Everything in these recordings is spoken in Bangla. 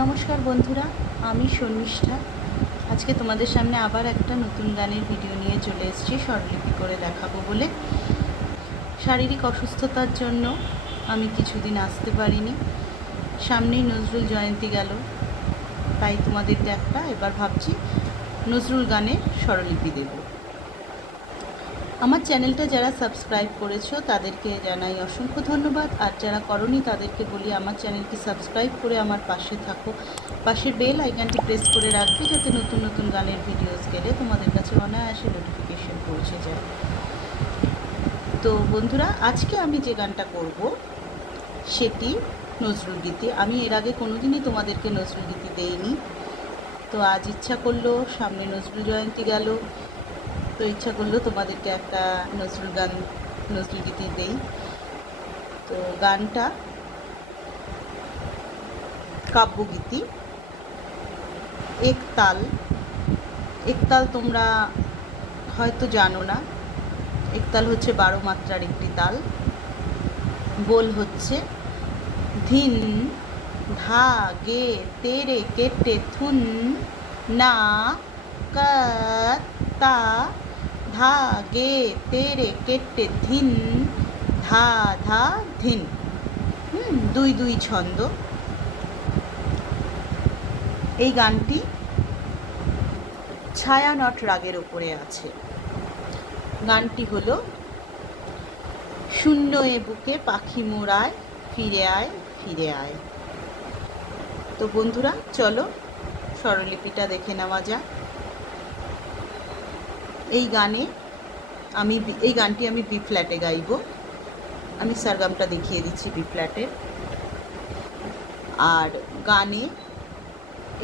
নমস্কার বন্ধুরা, আমি শর্মিষ্ঠা। আজকে তোমাদের সামনে আবার একটা নতুন গানের ভিডিও নিয়ে চলে এসেছি, স্বরলিপি করে দেখাবো বলে। শারীরিক অসুস্থতার জন্য আমি কিছুদিন আসতে পারিনি। সামনেই নজরুল জয়ন্তী গেল, তাই তোমাদেরকে এবার ভাবছি নজরুল গানের স্বরলিপি দেব। আমার চ্যানেলটা যারা সাবস্ক্রাইব করেছো তাদেরকে জানাই অসংখ্য ধন্যবাদ, আর যারা করনি তাদেরকে বলি আমার চ্যানেলটি সাবস্ক্রাইব করে আমার পাশে থাকো। পাশের বেল আইকনটি প্রেস করে রাখবে, যাতে নতুন নতুন গানের ভিডিওস গেলে তোমাদের কাছে অনায়াসে নোটিফিকেশন পৌঁছে যায়। তো বন্ধুরা, আজকে আমি যে গানটা করব সেটি নজরুলগীতি। আমি এর আগে কোনোদিনই তোমাদেরকে নজরুলগীতি দেইনি, তো আজ ইচ্ছা করলো, সামনে নজরুল জয়ন্তী গেল, তো ইচ্ছা করলো তোমাদেরকে একটা নজরুলগীতি দেই। তো গানটা কাব্যগীতি, একতাল তোমরা হয়তো জানো না। একতাল হচ্ছে 12 মাত্রার একটি তাল। বোল হচ্ছে ধিন, ধা, গে, তেরে, কেটে, থুন, না, কা, তা, ধা, গে, তেরে, কেটে, ধিন, ধা, ধা, ধিন। দুই দুই ছন্দ। এই গানটি ছায়ানট রাগের ওপরে আছে। গানটি হলো শূন্য এ বুকে পাখি মোড়ায়, ফিরে আয় ফিরে আয়। তো বন্ধুরা, চলো স্বরলিপিটা দেখে নেওয়া যাক। এই গানটি আমি বি ফ্ল্যাটে গাইব। আমি সারগামটা দেখিয়ে দিচ্ছি বি ফ্ল্যাটে। আর গানে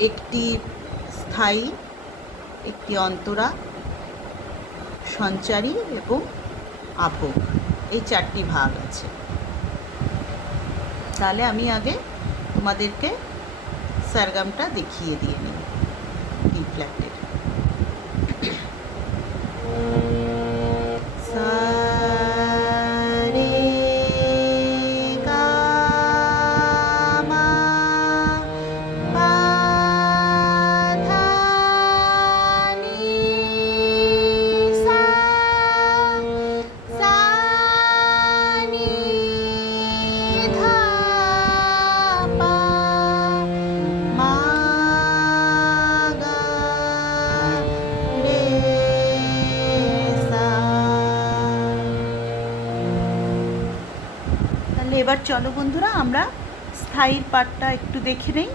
একটি স্থায়ী, একটি অন্তরা, সঞ্চারী এবং আভোগ, এই 4টি ভাগ আছে। তাহলে আমি আগে তোমাদেরকে সারগামটা দেখিয়ে দিয়ে নিই বি ফ্ল্যাটের। এবার চলো বন্ধুরা, আমরা স্থায়ীর পাঠটা একটু দেখে নেই।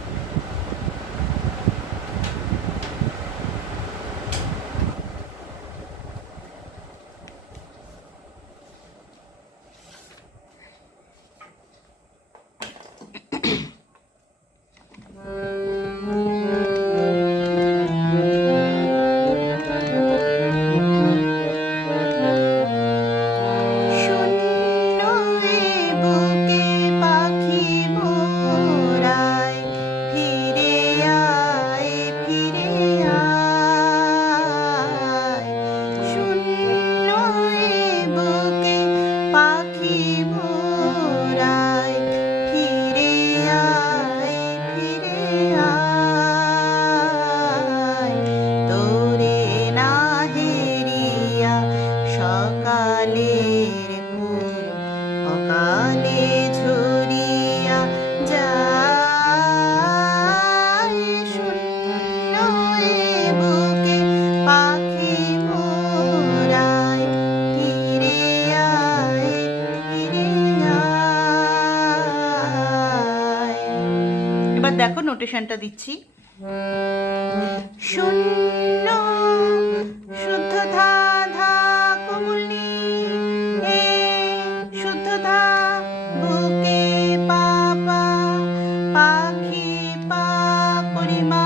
এবার দেখো, নোটেশনটা দিচ্ছি। শূন্য, শুদ্ধ ধা, ধা কোমল এ, শুদ্ধ ধা, বুকে পা পা, পাখি পা করিমা,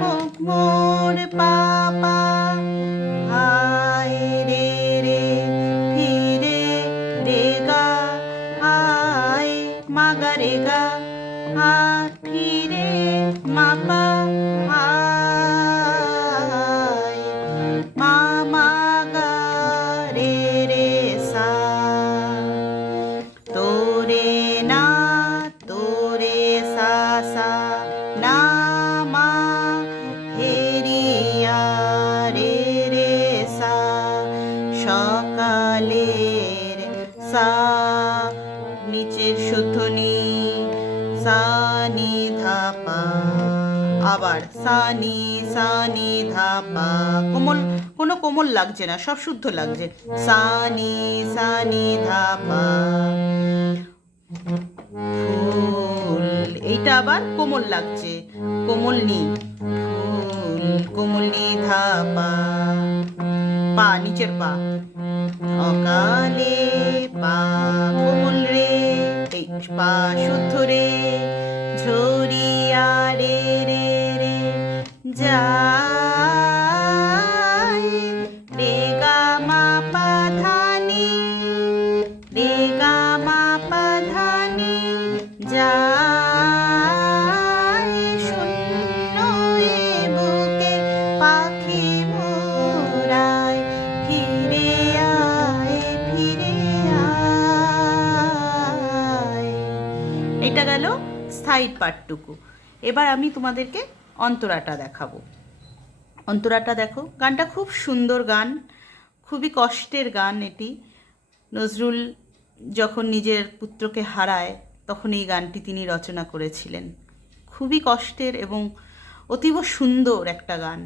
মুখ মোর পা পা, হায় রে রে, ফিরে রে গা, আয় মাগা রে গা, ফিরে মাপা, আয় মা মা গা রে রে সা, অকালের সা নিচের শুদ্ধনি সা নি ধা পা, আবার সা নি ধা পা, কোমল কোনো কোমল লাগছে না, সব শুদ্ধ লাগছে। সা নি ধা পা, ফুল এইটা আবার কোমল লাগছে, কোমল নি, ফুল কোমল নি ধা পা, পা নিচের পা, অকালে পা কোমল রে, এই পা শুদ্ধ রে, ঝরিয়া রে রে রে যায়, রে গা মা পা ধা নি, রে গা মা পা ধা নি যায়, শূন্য এ বুকে পাখি মোরায়, ফিরে আয় ফিরে আয়। এটা গেল সাইড পার্টটুকু। এবার আমি তোমাদেরকে অন্তরাটা দেখাবো। অন্তরাটা দেখো, গানটা খুব সুন্দর গান, খুবই কষ্টের গান এটি। নজরুল যখন নিজের পুত্রকে হারায় তখন এই গানটি তিনি রচনা করেছিলেন। খুবই কষ্টের এবং অতীব সুন্দর একটা গান।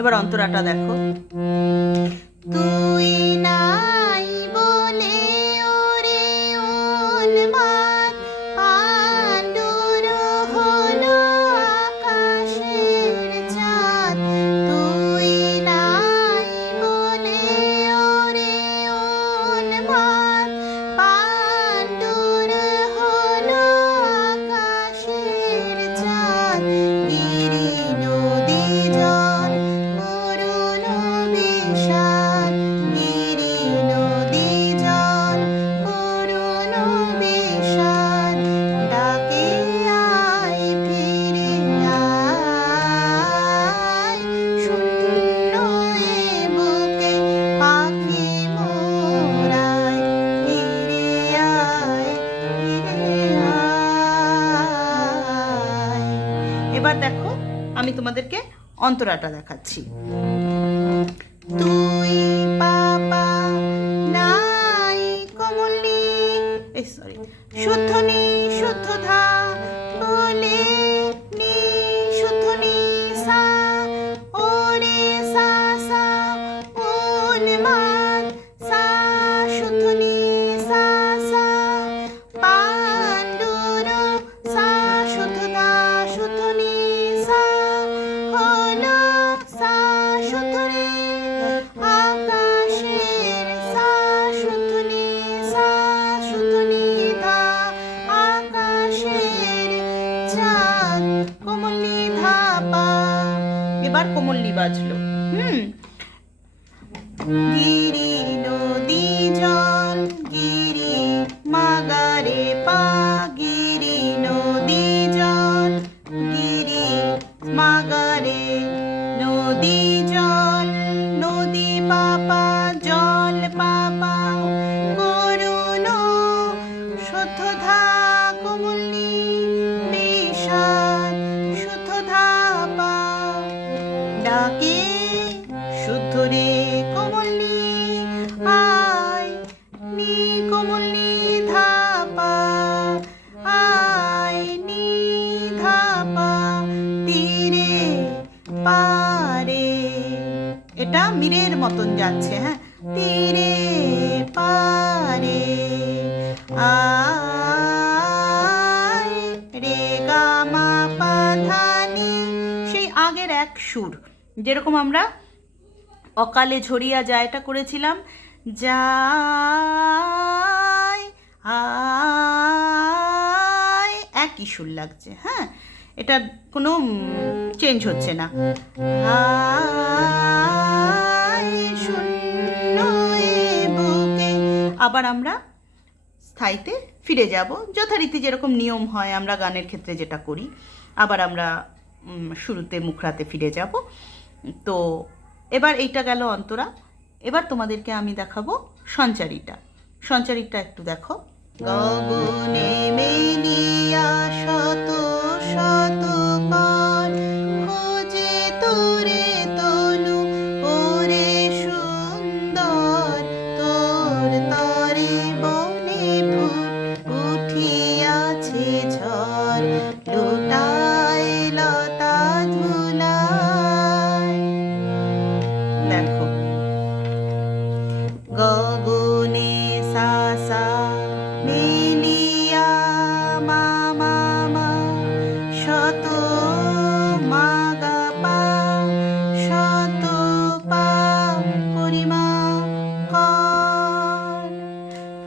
এবার অন্তরাটা দেখো। তুই নাই বলে ওরে উন্মাদ পাণ্ডুর হলো আকাশের চাঁদ, তুই নাই বলে ওরে উন্মাদ পাণ্ডুর হলো আকাশের চাঁদ, গিরি নদী জল করুণ বিষাদ, গিরি নদী জল করুণ বিষাদ, ডাকে আয় ফিরে আয়, শূন্য এ বুকে পাখি মোরায়, ফিরে আয় ফিরে আয়। এবার দেখো আমি তোমাদেরকে অন্তরাটা দেখাচ্ছি। তুই পাপা নাই কমলি, এই সরি, শুদ্ধ নি শুদ্ধ ধা বলে নি শুদ্ধ নি সা, ওরে সা সা উন্মাদ, সা শুদ্ধ নি সা সা, পাণ্ডুর সা শুদ্ধ ধা শুদ্ধ নি সা, হলো সা শুদ্ধ রে, আকাশের সা শুদ্ধ নি সা শুদ্ধ নি ধা, আকাশের চাঁদ কোমল নি ধা পা। এবার কোমল নি বাজলো। গিরি নদী জল গিরি মাগারে পা, গিরি নদী জল গিরি মাগারে, নদী জল নদী পাপা জল পাপা, করুণ শুদ্ধ ধা কোমল নি বিষাদ, শুদ্ধ ধা পা, ডাকে শুদ্ধ রে কোমল নি আয়, নি কোমল নি ধা পা, আয় নি ধা পা, তীরে পারে, এটা মীরের মতন যাচ্ছে, হ্যাঁ, তীরে পারে আয়, রে গা মা পা ধা নি, সেই আগের এক সুর, যেরকম আমরা অকালে ঝরিয়া যায়টা করেছিলাম, যায় আয়, একই সুর লাগছে, হ্যাঁ, এটা কোনো চেঞ্জ হচ্ছে না। আয় শূন্য এ বুকে, আবার আমরা স্থায়ীতে ফিরে যাব, যথারীতি যেরকম নিয়ম হয় আমরা গানের ক্ষেত্রে যেটা করি। আবার আমরা শুরুতে মুখরাতে ফিরে যাব। তো এবার এইটা গেল অন্তরা। এবার তোমাদেরকে আমি দেখাবো সঞ্চারীটা। সঞ্চারীটা একটু দেখো। গগনে মেলিয়া শত শত কর, খোঁজে তোরে তনু ওরে সুন্দর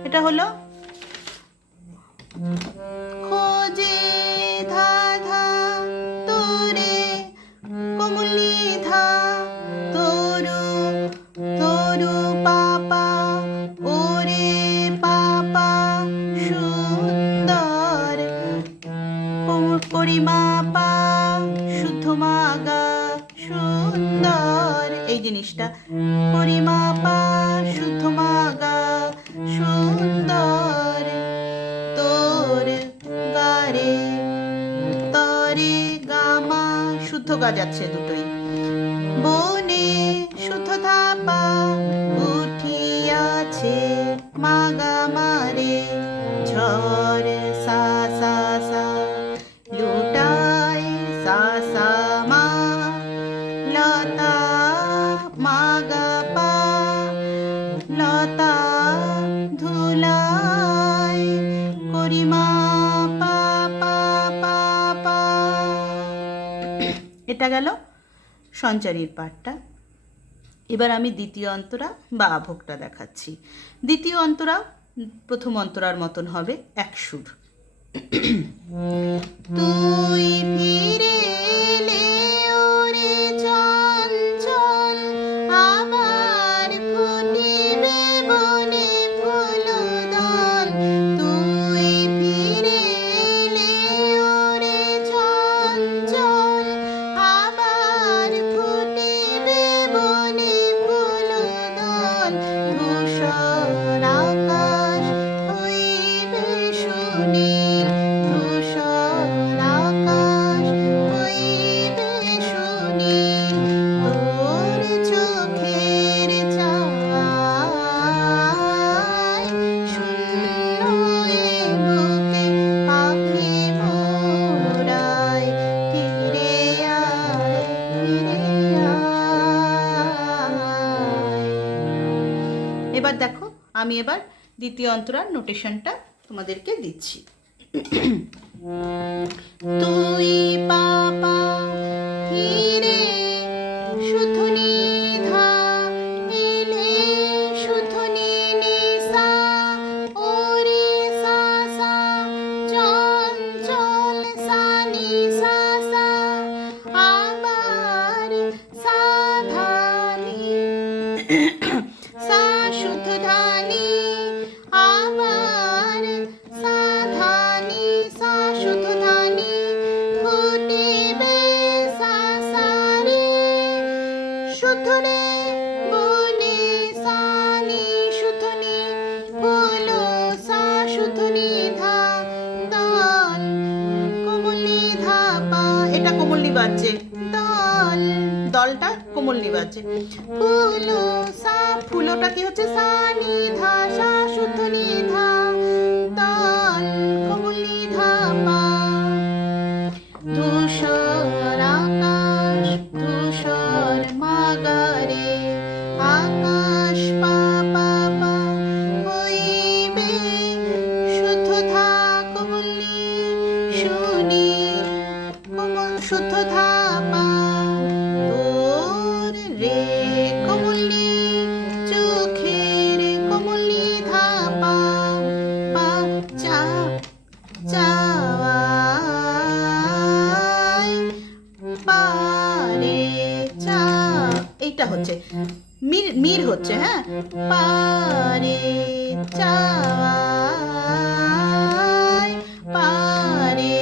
এটা হলো খোঁজে ধা ধা তোরে কমলি ধা তরু তরু পাপা ওরে পাপা সুন্দর পরিমা পা শুদ্ধ মাগা সুন্দর, এই জিনিসটা পরিমা পা শুদ্ধ মাগা সুন্দর তোর গারে তরে গামা শুদ্ধ গা যাচ্ছে দুটোই বনে শুদ্ধ ধাপা উঠিয়াছে মাগা মারে ঝড় সা সা সা লুটায় সা সা মা লতা মাগা পা লতা ধুলায় করিমা পা পা পা পা। এটা গেল সঞ্চারীর পাঠটা। এবার আমি দ্বিতীয় অন্তরা বা আভোগটা দেখাচ্ছি। দ্বিতীয় অন্তরা প্রথম অন্তরার মতন হবে, এক সুর। তুই ফিরে এলে ওরে চঞ্চল আবার ফুটিবে বনে ফুলদল, তুই ফিরে এলে ওরে চঞ্চল আবার ফুটিবে বনে ফুলদল, ধূসর আকাশ হইবে সুনীল, ধূসর আকাশ হইবে সুনীল, তোর চোখের চাওয়ায় শূন্য এ বুকে পাখি মোরায়, ফিরে আয় ফিরে আয়। এবার দেখো, আমি এবার দ্বিতীয় অন্তরার নোটেশনটা তোমাদেরকে দিচ্ছি। তুই পাপা ফিরে শুধু নিধা এলে শুধু নিসা ওরে সা সা চঞ্চল সানি সা সা আবার সাধানি সা শুদ্ধ ধানি আবার সাধানি সা শুদ্ধ ধানি ফুটিবে সা সা রে শুদ্ধ রে বনে সানি শুদ্ধ নি ফুল সা শুদ্ধ নি ধা দল কোমলি ধা পা, এটা কোমলি বাজছে, দল দলটা কোমলি বাজছে, ফুল সা ফুলোটা কি হচ্ছে সা নি ধা সা শুদ্ধ নি ধা দল কোমলি ধা পা, ধূসর আকাশ ধূসর মাগারে আকাশ পা পা পা হইবে শুদ্ধ ধা কোমলি সুনীল কোমল শুদ্ধ ধা পা, তোর রে কোমলি চোখের কোমলি ধা পা পা চা চাওয়ায় পারে চা, এইটা হচ্ছে মির মির হচ্ছে, হ্যাঁ পারে চাওয়ায় পারে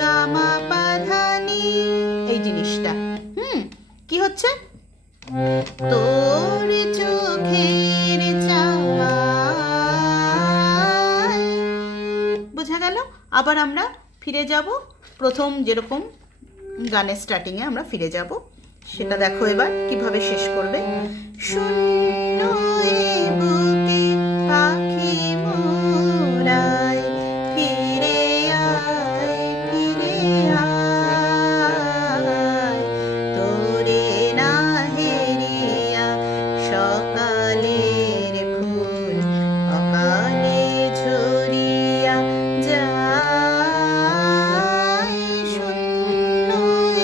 গামা পাধানি, এই জিনিসটা কি হচ্ছে তোর চোখের চাওয়ায়, বোঝা গেল। আবার আমরা ফিরে যাব প্রথম যেরকম গানের স্টার্টিংয়ে আমরা ফিরে যাব, সেটা দেখো এবার কিভাবে শেষ করবে। শূন্য এ বুকে পাখি মোরায়, ফিরে আয় ফিরে আয়, তোরে না হেরিয়া সকালের ফুল অকালে ঝরিয়া যায়, শূন্য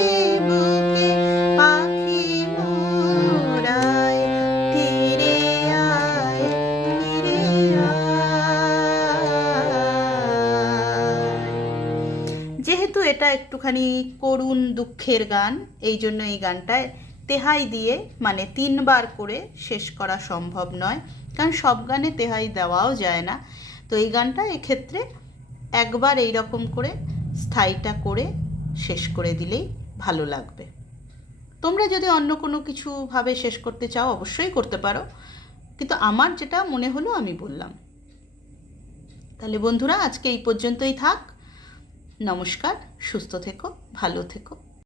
এ বুকে পাখি মোরায়, ফিরে আয় এটা একটুখানি করুণ দুঃখের গান, এই জন্য এই গানটায় তেহাই দিয়ে মানে 3বার করে শেষ করা সম্ভব নয়, কারণ সব গানে তেহাই দেওয়াও যায় না। তো এই গানটা এক্ষেত্রে একবার এই রকম করে স্থায়ীটা করে শেষ করে দিলেই ভালো লাগবে। তোমরা যদি অন্য কোনো কিছুভাবে শেষ করতে চাও অবশ্যই করতে পারো, কিন্তু আমার যেটা মনে হলো আমি বললাম। তাহলে বন্ধুরা আজকে এই পর্যন্তই থাক। নমস্কার, সুস্থ থেকো, ভালো থেকো।